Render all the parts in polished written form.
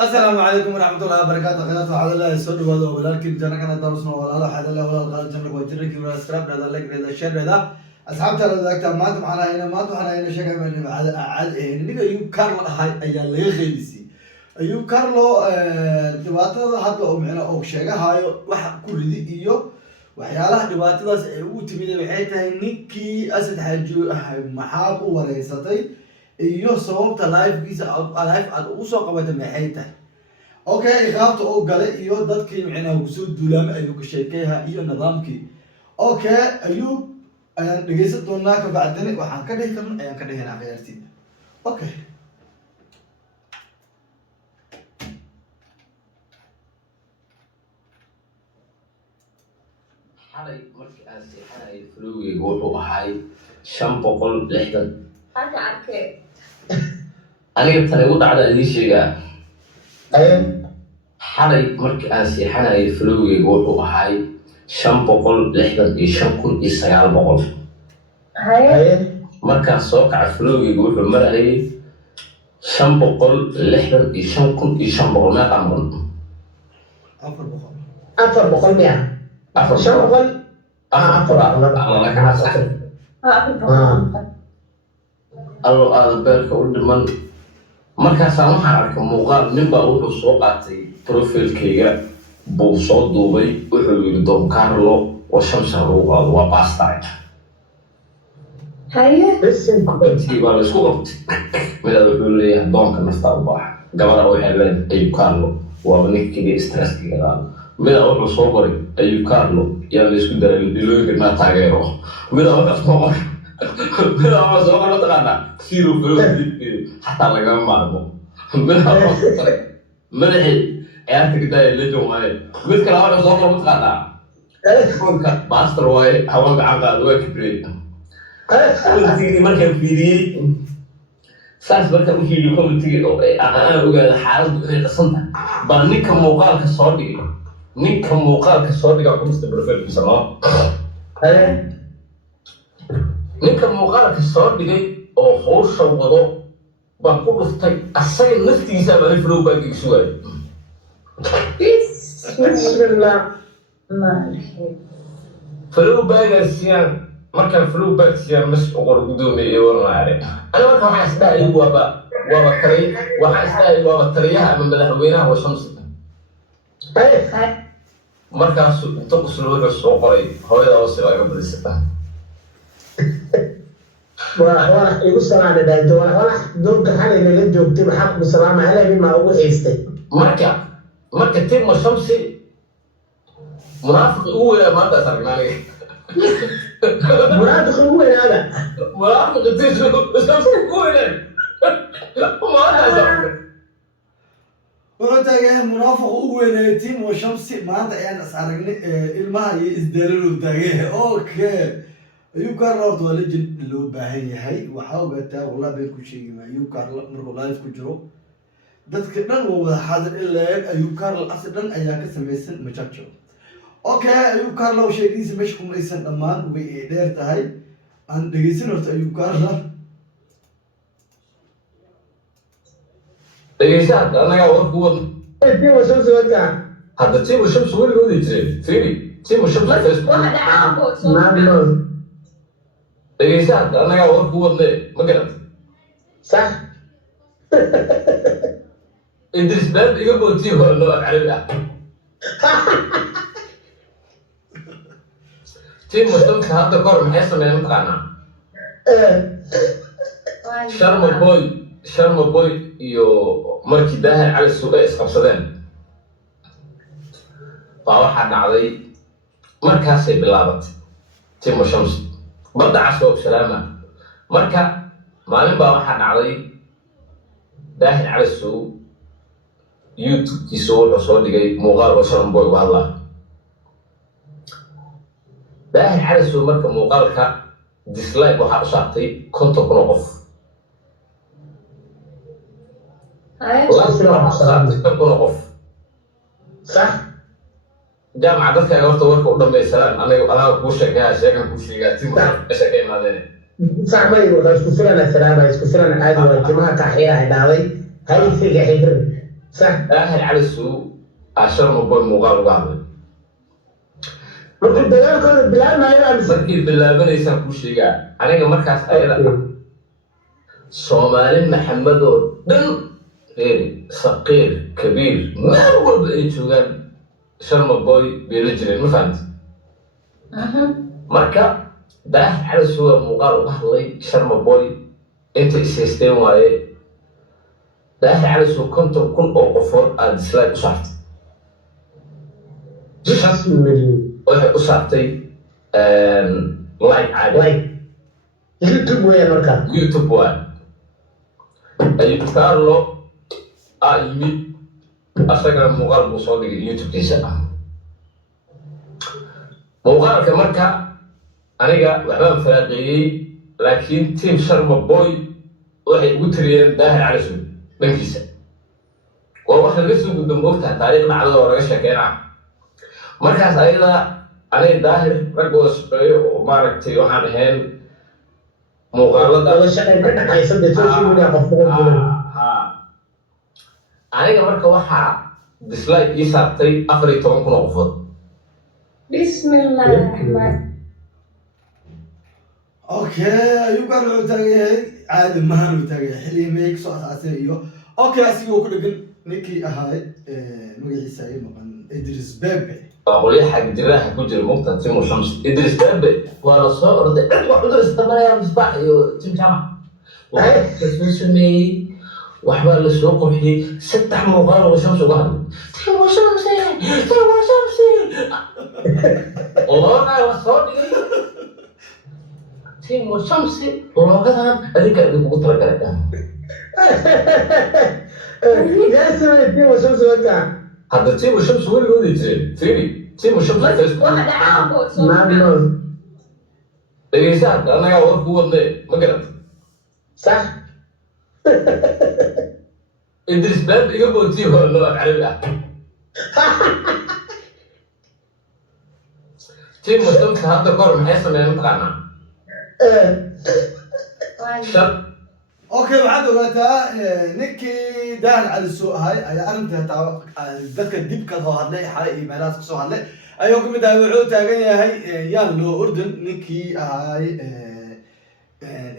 السلام عليكم ورحمة الله وبركاته. خيرات وعلى الله يسود وهذا ولكن جانا كنا درسنا ولا حد الله ولا القادة جملك وجرك ولا سكراب هذا لك هذا الشر هذا أصحاب ترى ذاك ما تم على هنا ما تم على هنا شيء من على نيجا يو كارلو هاي أيام ليه خليسي يو كارلو دبعته حتى معنا أو شيء هاي واحد كل ذي إيو وحياله دبعته بس وتميل بحيته نيكي أسد حجو محاب ورئيستي iyo sababta live-giisa live aad ugu soo qabatay maxay tahay okay iqaabta oo galay iyo dadkii macnaha ku soo duulaamay ayuu ka sheekeeyaa iyo nidaamkii okay ayuu ayaan dhageysan doonaa ka bacdani waxaan ka dhihi karnaa ayaan ka dhihinaa khiyaartiina okay xalay markii aan seexanayay flowgeyga wuxuu ahay 560 Hadi arkay. aniga tani u dhacda idiin sheegaa xalay markii aan seexanayay flowgeyga wuxuu ahay 565,900 Haye. markaan soo kaca flowgeyga wuxuu marayay 565,500 meeqa maqan 400 400 allo aada beerka u dhiman markaasaan waxaan arkay muuqaal ninbaa wuxuu soo qaatay profilkayga buu soo duubay wuxuu yidhi Don Carlo waa shamsa lagu qaado waa bastard Haye. intii baa laisku qabtay midaa wuxuu leeyahay doonka nafta u baaxa gabadha waxay leedahay Ayub Carlo waaba ninkiga stresskiga qaado midaa wuxuu soo qoray Ayub Carlo yaa laisku daray dilooyinka inaa taageero midaa wuxuu soo qoray midaa wuxuu soo qoray taqaanaa zero xataa lagama maarmo midaa wuxuu qoray madaxii ciyaarta gidaaya lejon waaye mid kale wuxuu soo qoray mataqaanaa doonka bastar waaye hawa gacan qaado waa kibrey markaan fiiriyey saas markaan u fiiriyo commentiga oo aan ogaada xaaladdu inay qasan tahay baa ninka muuqaalka soo dhigay kumista profilkiisa noo ninka muuqaalka soo dhigay oo hawsha wado baan ku dhuftay asaga naftiisa baan flowbackiga sugaayo Bismillah. flowbackaasiyaan markaan flowbacksiiyaan mas uqor guddoomiye warnaare ana markaa waxaan isdhahay waaba taliyaha ama madaxweynaha waa shamsi markaasuu inta usulooga soo qoray hooyada hoose laga badisata waa igu salaamay daayto wala doonka xalay laga joogtay maxaa ku salaamay halay ma ugu haystay marka timo shamsi munaafiq ugu weynaa maanta sargnaaniga munaafiq ugu weynaada munaafiq shamsi ugu weynaa maanta sargnaaniga wuxuu taagayahay munaafiq u weynaayo timo shamsi maanta ayaan is aragnay ilmaha iyo isdaaladu taagayahay okay Ayub Carlo horta waa legend loo baahan yahay waxaa ogaataa walaa been ku sheegi maayo Ayub Carlo markuu live ku jiro dadka dhan waa wada xaadir ilaa Ayub Carlo asal dhan ayaa ka samaysan majajo okay Ayub Carlo sheegiisa meesha kuma aysan dhammaan way dheer tahay aan dhegeysan horta Ayub Carlo dhegeystaad anagaa warku wad timo shamsi wada hadda timo shamsi weligood ay jireen fiiri timo shamsi Waxa dhacaa oo soo maamul dhegeystaad anagaa warku wadne ma garad صح idris baan iga boodtii hore loo carabi ah timo shamsi hadda kor maxay sameeyeen mataqaanaa sharma boy iyo markii daahir cali suuqa isqabsadeen baa waxaa dhacday markaasay bilaabatay timo shamsi badda casoo salaama marka maalin baa waxaa dhacday daahir cali suuq youtube-kiisa wuxuu soo dhigay muuqaal oo sharma boy uga hadlaa daahir cali suuq marka muuqaalka dislike waxaa u saartay 50,000 qof Haye. qof صح jaamaca dadkaaga horta warka u dhammaysanaan anaga kuu sheegaa sheegan kuu sheegaa timo meesha ka imaadeen صح ما يقول اسكو فلان السلام اسكو فلان عادي والجماعه تحيه داوي هاي في حيدر صح daahir cali sow asharma boy muuqaal uga hadlay markuu dagaalkooda bilaabmayo amse markii bilaabanaysaan kuu sheegaa aniga markaas ayada soomaali maxamed oo dhan reeri saqiir kabiir meel walba ay joogaan sharma boy bay la jireen ma fahamti marka daahir cali sow muuqaal uga hadlay sharma boy inta ishaysteen waaye daahir cali sow 50,000 oo qofood aad dislike u saartay waxay u saartay like caadi like YouTube weeyaan markaa YouTube waa ayuu Carlo yimid asagana muuqaal buu soo dhigay YouTube-kiisa muuqaalka marka aniga waxbaan faraaqeeyey laakiin team sharma boy waxay ugu tiriyeen daahir cali sow dhankiisa waa wax laga soo gudbo moogtaha taariikh dhacdada oo laga sheekeynaa markaas ayada aniga daahir rag wada shaqeeyo oo maaragtay waxaan ahayn muuqaalada wada shaqeyn ka dhaxaysa dee social media qofka qofka aniga marka waxaa dislike ii saartay 14,000 oo qofood bismillahirrahmaan okay ayuu gaar wuxuu taagan yahay caadi mahan uu taagan yahay xilli meek soo asaasay iyo okay asigoo ku dhagan ninkii ahaay magaciisa ay maqan Idris Bebe qolyo xag jiraha ku jira muqtan Timo Shams Idris Bebe waa la soo orday cid wax u dirista maraya misbaax iyo Tim Jama waa sameeyay waxbaa la soo qurxiyay 3 muuqaal oo Shams uga hadlay Timo Shams والله وصل لي تيم وشمس لوغدان اديك ugu talagalay yaa sameeyay Timo Shams wata hadda تيم وشمس weligood jiray fiiri تيم وشمس waxa dhacaa oo soo maamno dhegeysaad anaga war ku wadnay ma garad صح idris bab iga boontii hore loo carabi ah تيم وشمس hadda kor maxay sameeyeen maqana shab okay waxaad ogaataa ninkii daahir cali sow ahay ayaa arrinta hataa dadka dib ka soo hadlay xalay iyo meelahaas kasoo hadlay ayuu ka mid ahay wuxuu taagan yahay yaan loo ordin ninkii ahay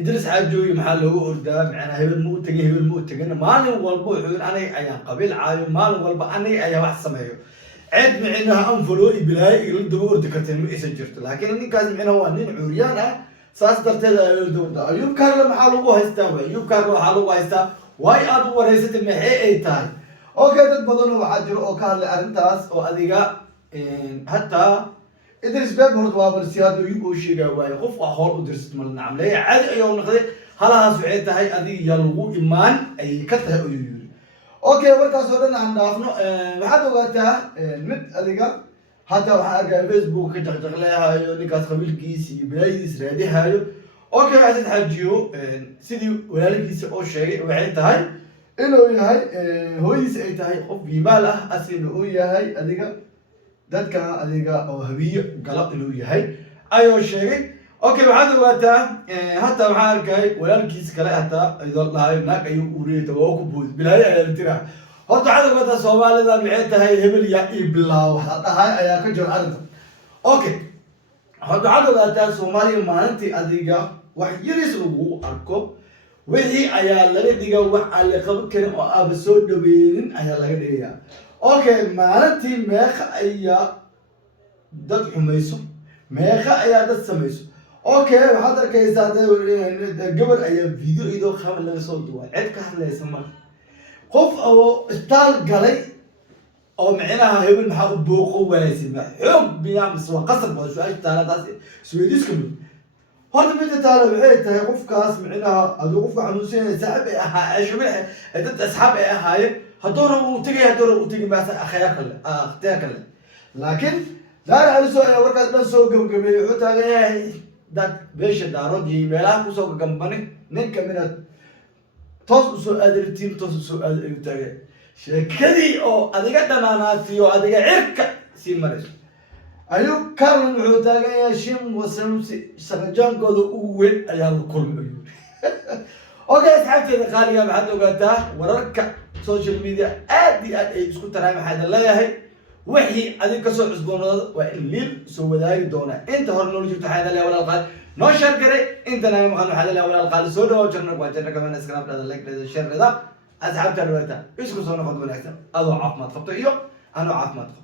idris xaajooyi maxaa loogu ordaa macnaa hebel ma u tegin hebel ma u tegin maalin walba wuxuu yidhi aniga ayaan qabiil caayo maalin walba aniga ayaa wax sameeyo cid micnaha anfalo iyo bilaayo igala daba ordi karteen ma aysan jirto laakiin ninkaas micnaha waa nin curyaan ah saas darteed ayaa dawladda ayuub kaarle maxaa lagu haystaa ayuub kaarle waxaa lagu haystaa way aad u wareysatay maxay ay tahay okay dad badan waxaa jiro oo ka hadlay arrintaas oo adiga hataa idris bebe horta waa balsiyaad ayuub oo sheegaa waaye qof waa hool u dirsat mal nacam leeya caadi ayuu noqday halahaas waxay tahay adiga yaa lagu imaan ay ka tahay ayuu yiri okay markaas oo dhan aan dhaafno waxaad ogaataa mid adiga حتى waxaa arkaa Facebook ka jaqjaqleehayo ninkaas qabiilkiisa iyo bilaaydiisa raadihayo okay aad xajiyo sidii walaalkiisa oo sheegay waxay tahay inuu yahay hooyadiisa ay tahay qof biimaal ah asina uu yahay adiga dadka adiga oo habiyo galab inuu yahay ayuu sheegay okay waxaad ogaataa hataa waxaa arkay walaalkiisa kale hataa idoo dhahay naag ayuu uriyay oo ku buud bilaayo ayaa tiraa horta waxaad ogaataa Soomaalidan waxay tahay hebel yaa ii bilaaw waxa dhahay ayaa ka jiro arrinta okay horta waxaad ogaataa Soomaaliya maalintii adiga wax yaris ugu arko wixii ayaa laga dhigaa wax aan la qaban karin oo aaba soo dhaweynin ayaa laga dhigayaa okay maalintii meeqa ayaa dad xumayso meeqa ayaa dad samayso okay waxaad arkaysaa gabar ayaa video idoo qaban laga soo duway cid ka hadlaysa ma qof oo isbitaal galay oo micnaha hebel maxaa u booqo waayay ma xoog biyaa miswa qasab waa su'aal taalaadaas Swedish kamid horta mid taala waxay tahay qofkaas micnaha adoo qofka xanuunsan saaxib ay ahaa ashbax dad asxaab ay ahaayeen hadduu uu tagay hadduu uu tagay baas akhiyaar kale akhtiyaar kale laakiin daahir cali sow ayaa warkaas dhan soo gabagabeeyay wuxuu taagan yahay dad beesha daarood iyo meelaha kusoo gambani nin kamid ah toos u soo aadirtiin toos u soo aadayuu taagay sheekadii oo adiga dhanaanaatay oo adiga cirka sii marayso ayuu kaarle wuxuu taagan yahay shim wasamsi shaqajaankooda ugu weyn ayaa la kulmay okay asxaabteeda qaaliga waxaad ogaataa wararka social media aad aad ay isku taraay maxaa la leeyahay wixii adiga ka soo cusboonada waa in liil soo wadaagi doona inta hore noo jirto waxaa la walaal qaal noo share garay inta naga maqan waxaa la walaal qaal soo dhawo channel waa channel kama iskaraab dada like dada share dada asxaabta dhawata isku soo noqod wanaagsan adoo caafimaad qabto iyo anoo caafimaad qabto